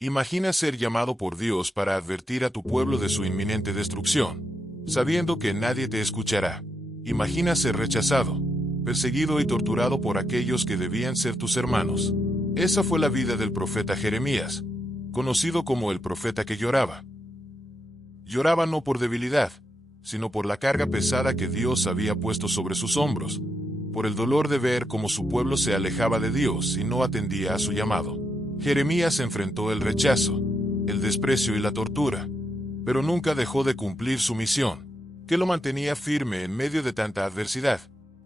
Imagina ser llamado por Dios para advertir a tu pueblo de su inminente destrucción, sabiendo que nadie te escuchará. Imagina ser rechazado, perseguido y torturado por aquellos que debían ser tus hermanos. Esa fue la vida del profeta Jeremías, conocido como el profeta que lloraba. Lloraba no por debilidad, sino por la carga pesada que Dios había puesto sobre sus hombros, por el dolor de ver cómo su pueblo se alejaba de Dios y no atendía a su llamado. Jeremías enfrentó el rechazo, el desprecio y la tortura, pero nunca dejó de cumplir su misión, que lo mantenía firme en medio de tanta adversidad.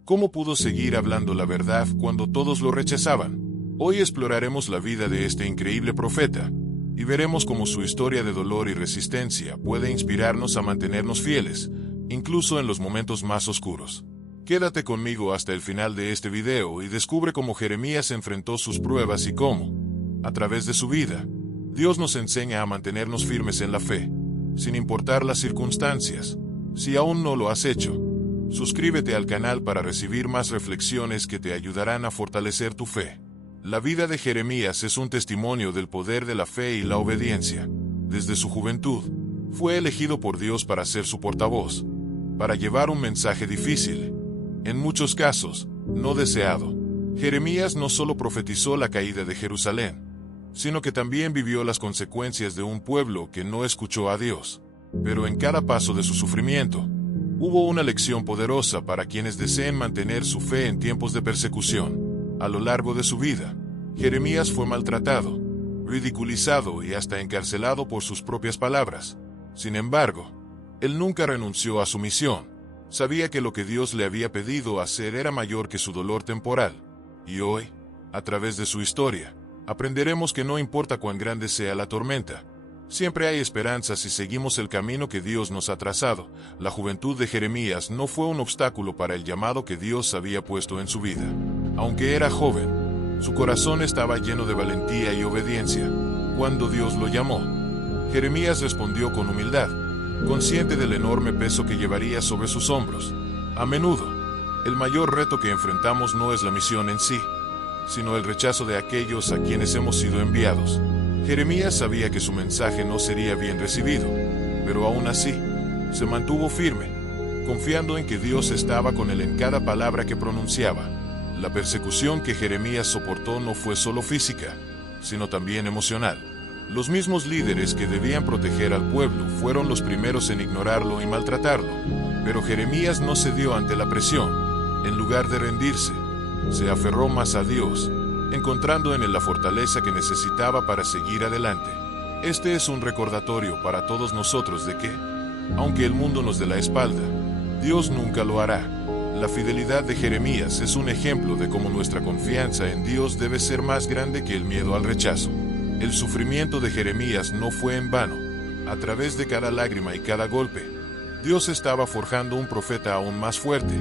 ¿Cómo pudo seguir hablando la verdad cuando todos lo rechazaban? Hoy exploraremos la vida de este increíble profeta, y veremos cómo su historia de dolor y resistencia puede inspirarnos a mantenernos fieles, incluso en los momentos más oscuros. Quédate conmigo hasta el final de este video y descubre cómo Jeremías enfrentó sus pruebas y cómo, a través de su vida, Dios nos enseña a mantenernos firmes en la fe, sin importar las circunstancias. Si aún no lo has hecho, suscríbete al canal para recibir más reflexiones que te ayudarán a fortalecer tu fe. La vida de Jeremías es un testimonio del poder de la fe y la obediencia. Desde su juventud, fue elegido por Dios para ser su portavoz, para llevar un mensaje difícil, en muchos casos, no deseado. Jeremías no solo profetizó la caída de Jerusalén, sino que también vivió las consecuencias de un pueblo que no escuchó a Dios. Pero en cada paso de su sufrimiento, hubo una lección poderosa para quienes deseen mantener su fe en tiempos de persecución. A lo largo de su vida, Jeremías fue maltratado, ridiculizado y hasta encarcelado por sus propias palabras. Sin embargo, él nunca renunció a su misión. Sabía que lo que Dios le había pedido hacer era mayor que su dolor temporal. Y hoy, a través de su historia, aprenderemos que no importa cuán grande sea la tormenta, siempre hay esperanza si seguimos el camino que Dios nos ha trazado. La juventud de Jeremías no fue un obstáculo para el llamado que Dios había puesto en su vida. Aunque era joven, su corazón estaba lleno de valentía y obediencia. Cuando Dios lo llamó, Jeremías respondió con humildad, consciente del enorme peso que llevaría sobre sus hombros. A menudo, el mayor reto que enfrentamos no es la misión en sí, sino el rechazo de aquellos a quienes hemos sido enviados. Jeremías sabía que su mensaje no sería bien recibido, pero aún así, se mantuvo firme, confiando en que Dios estaba con él en cada palabra que pronunciaba. La persecución que Jeremías soportó no fue solo física, sino también emocional. Los mismos líderes que debían proteger al pueblo fueron los primeros en ignorarlo y maltratarlo. Pero Jeremías no cedió ante la presión. En lugar de rendirse, se aferró más a Dios, encontrando en él la fortaleza que necesitaba para seguir adelante. Este es un recordatorio para todos nosotros de que, aunque el mundo nos dé la espalda, Dios nunca lo hará. La fidelidad de Jeremías es un ejemplo de cómo nuestra confianza en Dios debe ser más grande que el miedo al rechazo. El sufrimiento de Jeremías no fue en vano. A través de cada lágrima y cada golpe, Dios estaba forjando un profeta aún más fuerte,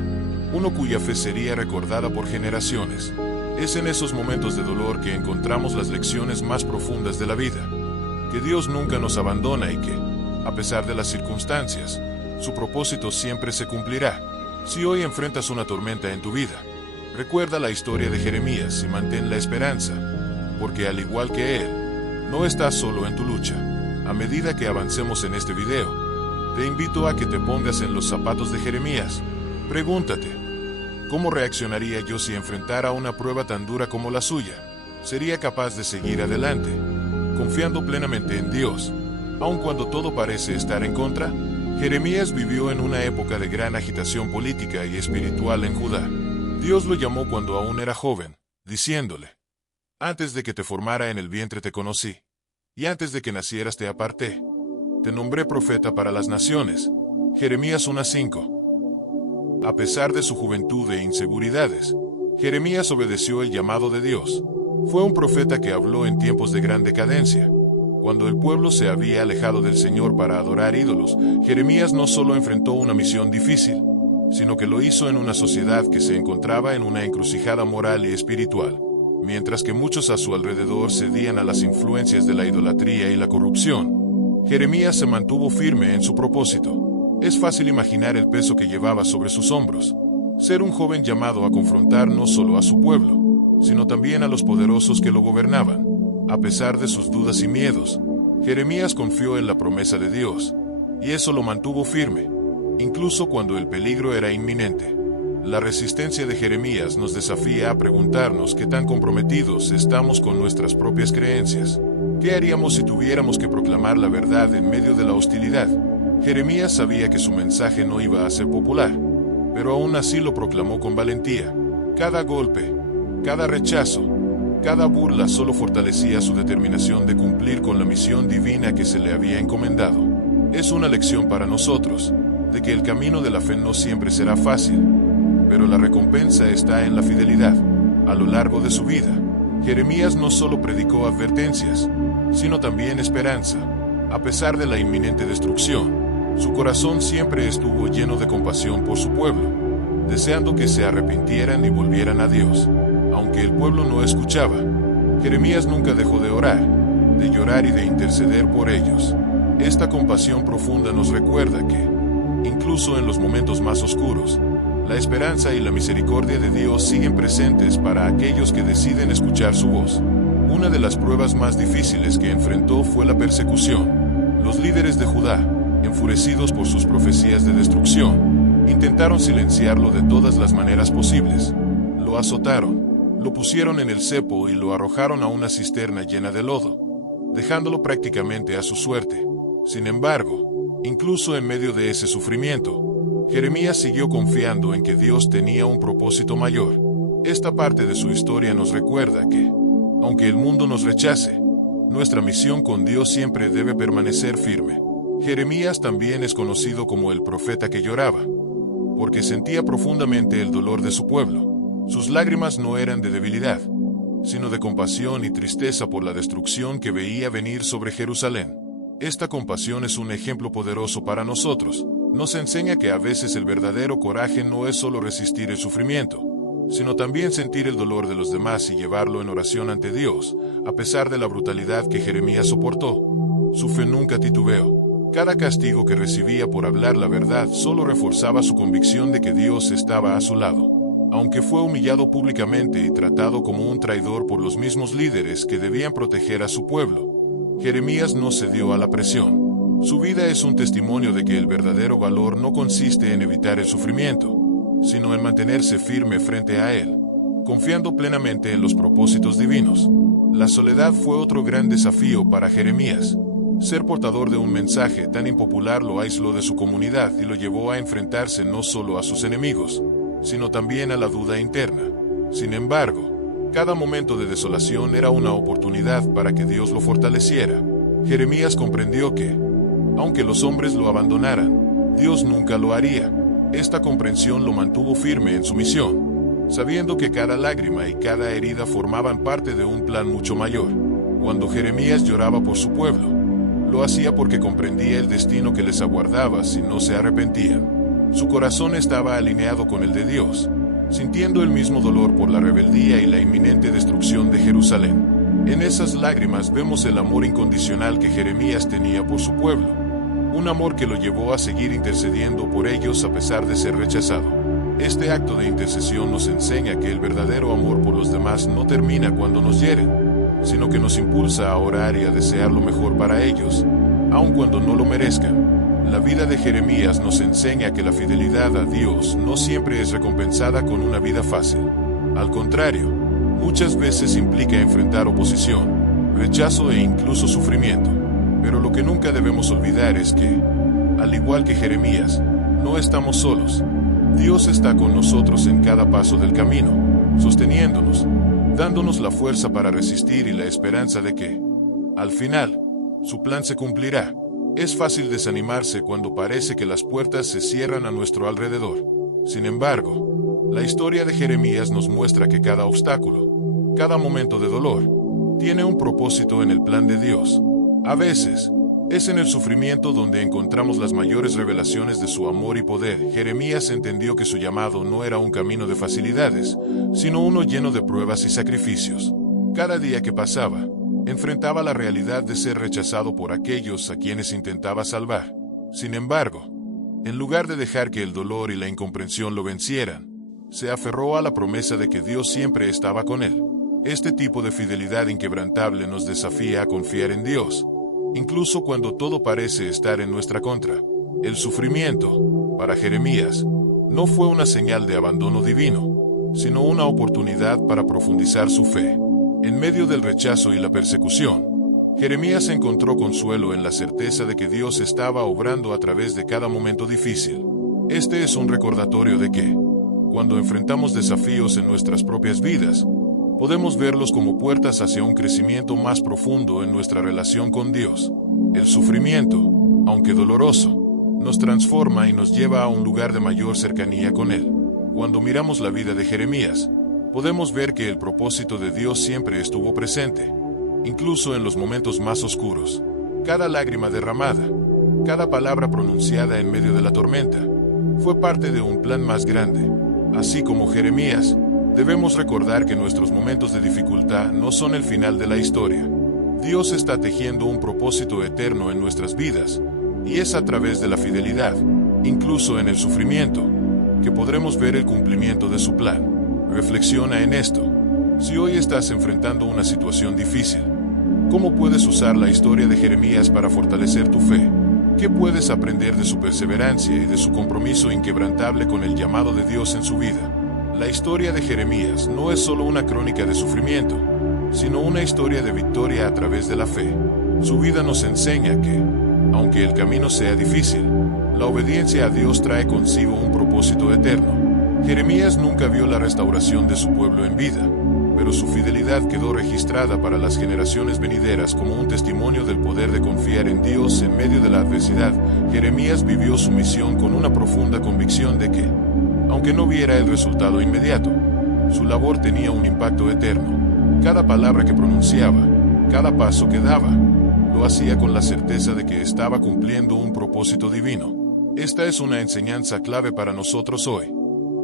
uno cuya fe sería recordada por generaciones. Es en esos momentos de dolor que encontramos las lecciones más profundas de la vida, que Dios nunca nos abandona y que, a pesar de las circunstancias, su propósito siempre se cumplirá. Si hoy enfrentas una tormenta en tu vida, recuerda la historia de Jeremías y mantén la esperanza, porque al igual que él, no estás solo en tu lucha. A medida que avancemos en este video, te invito a que te pongas en los zapatos de Jeremías. Pregúntate, ¿cómo reaccionaría yo si enfrentara una prueba tan dura como la suya? ¿Sería capaz de seguir adelante, confiando plenamente en Dios, aun cuando todo parece estar en contra? Jeremías vivió en una época de gran agitación política y espiritual en Judá. Dios lo llamó cuando aún era joven, diciéndole: antes de que te formara en el vientre te conocí, y antes de que nacieras te aparté. Te nombré profeta para las naciones. Jeremías 1:5. A pesar de su juventud e inseguridades, Jeremías obedeció el llamado de Dios. Fue un profeta que habló en tiempos de gran decadencia. Cuando el pueblo se había alejado del Señor para adorar ídolos, Jeremías no solo enfrentó una misión difícil, sino que lo hizo en una sociedad que se encontraba en una encrucijada moral y espiritual. Mientras que muchos a su alrededor cedían a las influencias de la idolatría y la corrupción, Jeremías se mantuvo firme en su propósito. Es fácil imaginar el peso que llevaba sobre sus hombros. Ser un joven llamado a confrontar no solo a su pueblo, sino también a los poderosos que lo gobernaban. A pesar de sus dudas y miedos, Jeremías confió en la promesa de Dios, y eso lo mantuvo firme, incluso cuando el peligro era inminente. La resistencia de Jeremías nos desafía a preguntarnos qué tan comprometidos estamos con nuestras propias creencias. ¿Qué haríamos si tuviéramos que proclamar la verdad en medio de la hostilidad? Jeremías sabía que su mensaje no iba a ser popular, pero aún así lo proclamó con valentía. Cada golpe, cada rechazo, cada burla solo fortalecía su determinación de cumplir con la misión divina que se le había encomendado. Es una lección para nosotros, de que el camino de la fe no siempre será fácil, pero la recompensa está en la fidelidad. A lo largo de su vida, Jeremías no solo predicó advertencias, sino también esperanza. A pesar de la inminente destrucción, su corazón siempre estuvo lleno de compasión por su pueblo, deseando que se arrepintieran y volvieran a Dios. Aunque el pueblo no escuchaba, Jeremías nunca dejó de orar, de llorar y de interceder por ellos. Esta compasión profunda nos recuerda que, incluso en los momentos más oscuros, la esperanza y la misericordia de Dios siguen presentes para aquellos que deciden escuchar su voz. Una de las pruebas más difíciles que enfrentó fue la persecución. Los líderes de Judá, enfurecidos por sus profecías de destrucción, intentaron silenciarlo de todas las maneras posibles. Lo azotaron, lo pusieron en el cepo y lo arrojaron a una cisterna llena de lodo, dejándolo prácticamente a su suerte. Sin embargo, incluso en medio de ese sufrimiento, Jeremías siguió confiando en que Dios tenía un propósito mayor. Esta parte de su historia nos recuerda que, aunque el mundo nos rechace, nuestra misión con Dios siempre debe permanecer firme. Jeremías también es conocido como el profeta que lloraba, porque sentía profundamente el dolor de su pueblo. Sus lágrimas no eran de debilidad, sino de compasión y tristeza por la destrucción que veía venir sobre Jerusalén. Esta compasión es un ejemplo poderoso para nosotros. Nos enseña que a veces el verdadero coraje no es solo resistir el sufrimiento, sino también sentir el dolor de los demás y llevarlo en oración ante Dios. A pesar de la brutalidad que Jeremías soportó, su fe nunca titubeó. Cada castigo que recibía por hablar la verdad solo reforzaba su convicción de que Dios estaba a su lado. Aunque fue humillado públicamente y tratado como un traidor por los mismos líderes que debían proteger a su pueblo, Jeremías no cedió a la presión. Su vida es un testimonio de que el verdadero valor no consiste en evitar el sufrimiento, sino en mantenerse firme frente a él, confiando plenamente en los propósitos divinos. La soledad fue otro gran desafío para Jeremías. Ser portador de un mensaje tan impopular lo aisló de su comunidad y lo llevó a enfrentarse no solo a sus enemigos, sino también a la duda interna. Sin embargo, cada momento de desolación era una oportunidad para que Dios lo fortaleciera. Jeremías comprendió que, aunque los hombres lo abandonaran, Dios nunca lo haría. Esta comprensión lo mantuvo firme en su misión, sabiendo que cada lágrima y cada herida formaban parte de un plan mucho mayor. Cuando Jeremías lloraba por su pueblo, lo hacía porque comprendía el destino que les aguardaba si no se arrepentían. Su corazón estaba alineado con el de Dios, sintiendo el mismo dolor por la rebeldía y la inminente destrucción de Jerusalén. En esas lágrimas vemos el amor incondicional que Jeremías tenía por su pueblo, un amor que lo llevó a seguir intercediendo por ellos a pesar de ser rechazado. Este acto de intercesión nos enseña que el verdadero amor por los demás no termina cuando nos hieren, sino que nos impulsa a orar y a desear lo mejor para ellos, aun cuando no lo merezcan. La vida de Jeremías nos enseña que la fidelidad a Dios no siempre es recompensada con una vida fácil. Al contrario, muchas veces implica enfrentar oposición, rechazo e incluso sufrimiento. Pero lo que nunca debemos olvidar es que, al igual que Jeremías, no estamos solos. Dios está con nosotros en cada paso del camino, sosteniéndonos, dándonos la fuerza para resistir y la esperanza de que, al final, su plan se cumplirá. Es fácil desanimarse cuando parece que las puertas se cierran a nuestro alrededor. Sin embargo, la historia de Jeremías nos muestra que cada obstáculo, cada momento de dolor, tiene un propósito en el plan de Dios. A veces, es en el sufrimiento donde encontramos las mayores revelaciones de su amor y poder. Jeremías entendió que su llamado no era un camino de facilidades, sino uno lleno de pruebas y sacrificios. Cada día que pasaba, enfrentaba la realidad de ser rechazado por aquellos a quienes intentaba salvar. Sin embargo, en lugar de dejar que el dolor y la incomprensión lo vencieran, se aferró a la promesa de que Dios siempre estaba con él. Este tipo de fidelidad inquebrantable nos desafía a confiar en Dios, incluso cuando todo parece estar en nuestra contra. El sufrimiento, para Jeremías, no fue una señal de abandono divino, sino una oportunidad para profundizar su fe. En medio del rechazo y la persecución, Jeremías encontró consuelo en la certeza de que Dios estaba obrando a través de cada momento difícil. Este es un recordatorio de que, cuando enfrentamos desafíos en nuestras propias vidas, podemos verlos como puertas hacia un crecimiento más profundo en nuestra relación con Dios. El sufrimiento, aunque doloroso, nos transforma y nos lleva a un lugar de mayor cercanía con Él. Cuando miramos la vida de Jeremías, podemos ver que el propósito de Dios siempre estuvo presente, incluso en los momentos más oscuros. Cada lágrima derramada, cada palabra pronunciada en medio de la tormenta, fue parte de un plan más grande. Así como Jeremías, debemos recordar que nuestros momentos de dificultad no son el final de la historia. Dios está tejiendo un propósito eterno en nuestras vidas, y es a través de la fidelidad, incluso en el sufrimiento, que podremos ver el cumplimiento de su plan. Reflexiona en esto. Si hoy estás enfrentando una situación difícil, ¿cómo puedes usar la historia de Jeremías para fortalecer tu fe? ¿Qué puedes aprender de su perseverancia y de su compromiso inquebrantable con el llamado de Dios en su vida? La historia de Jeremías no es solo una crónica de sufrimiento, sino una historia de victoria a través de la fe. Su vida nos enseña que, aunque el camino sea difícil, la obediencia a Dios trae consigo un propósito eterno. Jeremías nunca vio la restauración de su pueblo en vida, pero su fidelidad quedó registrada para las generaciones venideras como un testimonio del poder de confiar en Dios en medio de la adversidad. Jeremías vivió su misión con una profunda convicción de que, aunque no viera el resultado inmediato, su labor tenía un impacto eterno. Cada palabra que pronunciaba, cada paso que daba, lo hacía con la certeza de que estaba cumpliendo un propósito divino. Esta es una enseñanza clave para nosotros hoy.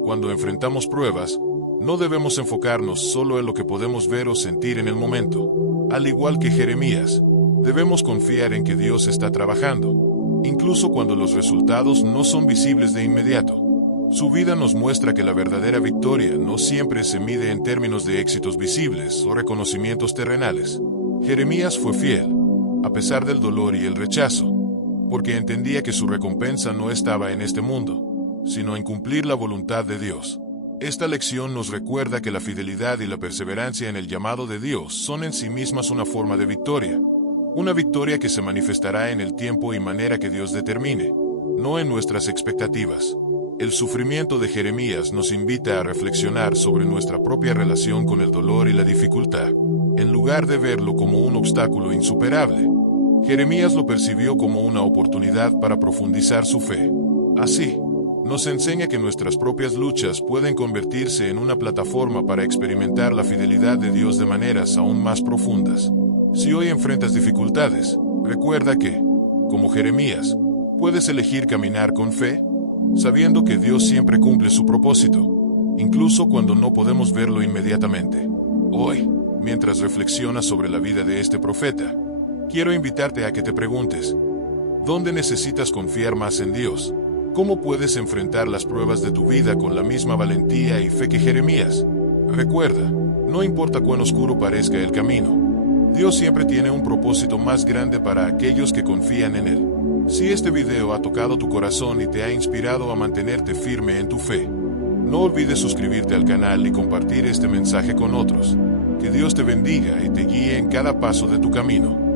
Cuando enfrentamos pruebas, no debemos enfocarnos solo en lo que podemos ver o sentir en el momento. Al igual que Jeremías, debemos confiar en que Dios está trabajando, incluso cuando los resultados no son visibles de inmediato. Su vida nos muestra que la verdadera victoria no siempre se mide en términos de éxitos visibles o reconocimientos terrenales. Jeremías fue fiel, a pesar del dolor y el rechazo, porque entendía que su recompensa no estaba en este mundo, sino en cumplir la voluntad de Dios. Esta lección nos recuerda que la fidelidad y la perseverancia en el llamado de Dios son en sí mismas una forma de victoria. Una victoria que se manifestará en el tiempo y manera que Dios determine, no en nuestras expectativas. El sufrimiento de Jeremías nos invita a reflexionar sobre nuestra propia relación con el dolor y la dificultad. En lugar de verlo como un obstáculo insuperable, Jeremías lo percibió como una oportunidad para profundizar su fe. Así, nos enseña que nuestras propias luchas pueden convertirse en una plataforma para experimentar la fidelidad de Dios de maneras aún más profundas. Si hoy enfrentas dificultades, recuerda que, como Jeremías, puedes elegir caminar con fe, sabiendo que Dios siempre cumple su propósito, incluso cuando no podemos verlo inmediatamente. Hoy, mientras reflexionas sobre la vida de este profeta, quiero invitarte a que te preguntes, ¿dónde necesitas confiar más en Dios? ¿Cómo puedes enfrentar las pruebas de tu vida con la misma valentía y fe que Jeremías? Recuerda, no importa cuán oscuro parezca el camino, Dios siempre tiene un propósito más grande para aquellos que confían en Él. Si este video ha tocado tu corazón y te ha inspirado a mantenerte firme en tu fe, no olvides suscribirte al canal y compartir este mensaje con otros. Que Dios te bendiga y te guíe en cada paso de tu camino.